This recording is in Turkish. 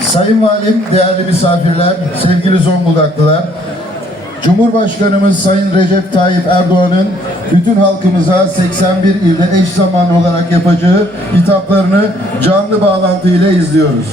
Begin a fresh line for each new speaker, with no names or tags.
Sayın Valim, değerli misafirler, sevgili Zonguldaklılar, Cumhurbaşkanımız Sayın Recep Tayyip Erdoğan'ın bütün halkımıza 81 ilde eş zamanlı olarak yapacağı hitaplarını canlı bağlantı ile izliyoruz.